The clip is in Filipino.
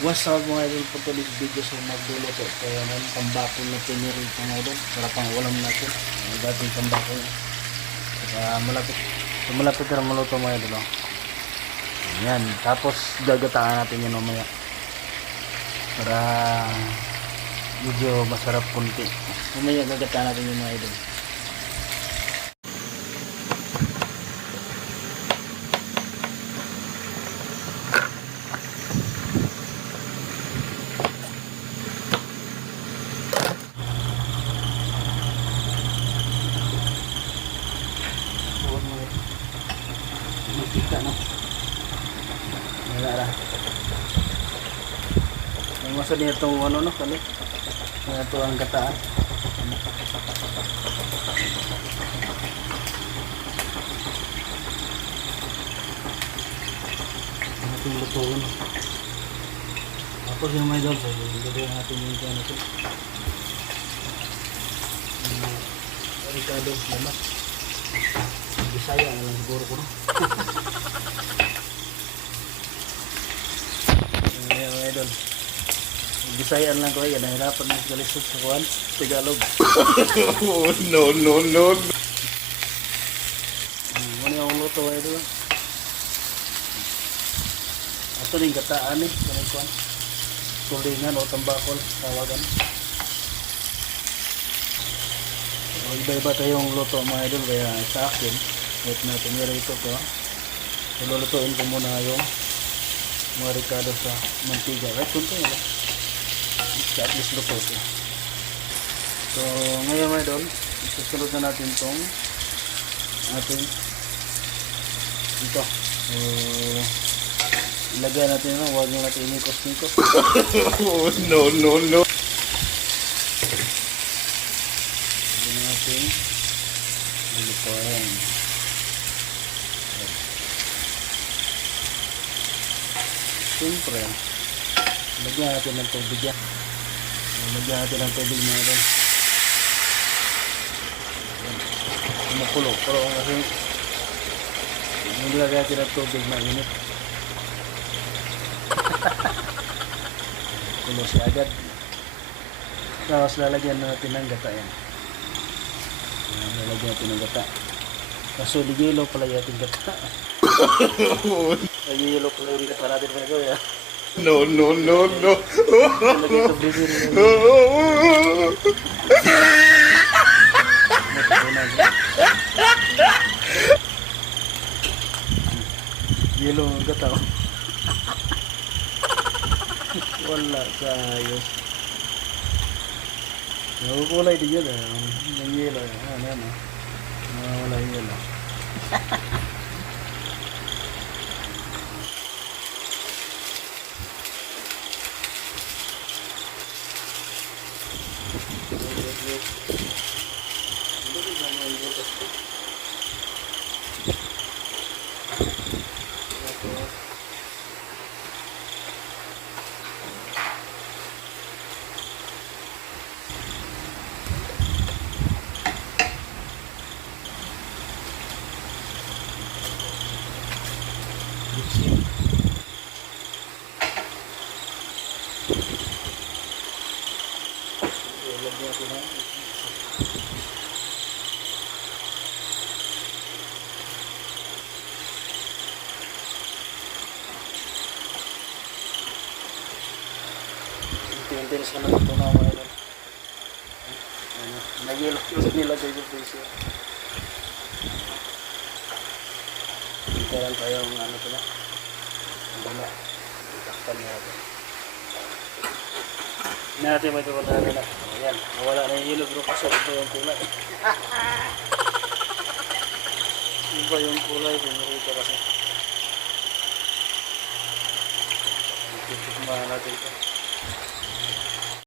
What's up mga idol, for today's video sa magluluto. Kaya naman tambakol na tiniri mga idol para pang ulam natin. Ang dating tambakol. Kaya malapit na maluto mga idol. Oh. Ayan, tapos gagataan natin yan mamaya. Para medyo masarap kunti. Mamaya gagataan natin yung mga idol. Kita no. Wala ra. Ang masa niya itong ano no kani. Ito ang gataan. Ating lutuin. Tapos yung may dal, ilagay natin yung kano ito. Ricardo, lemak. Bisaya na lang siguro ko no. Ayan mga idol. Bisaya lang ko yan. Nahirapan na galisod sa kuhan. Tagalog. Oh, no. Ano yung luto mga idol. Ito rin gataan eh. Ganun kuhan. Tulingan o tambakol. Tawagan. Iba-iba tayong luto mga idol. Kaya sa akin, wait natin yung rito ko. Lulutuin ko muna yung mga ricado sa mantiga. Right, kunti nga lang. At least luto ito. So, ngayon mga idol, susunod na natin itong ating ito. So, ilagay natin na, huwag nyo natin inikos-nikos. Oh, no. Ilagay natin lutuin. Siyempre, lagyan natin ng tubig yan. Lagyan natin ng tubig mga idol. Kumukulo. Pero kasi nilagyan natin ng tubig na init. Kulo siya agad. Tapos lalagyan natin ng gata yan. Lalagyan natin ng gata. Kaso ligilo pala yating gata. Ligilo pala yung gata natin mga idol ya. No. Lagyan ito bibir yun. Yelo ang gata. Wala sa ayos. Nakukulay din yun yung yelo. Ano yan wala yung yelo. Tintinis ka na ito na mga idol. Nag-ilok nilagay yung piso. Kailan tayo ang ano ito na. Ang dala. Itakpan niya natin. Hindi natin may tuwa na nila. Ayan. Nawala na yung ilog. Pero kasi ito yung kulay. Iba yung kulay. Pinurito kasi. Itikman natin ito.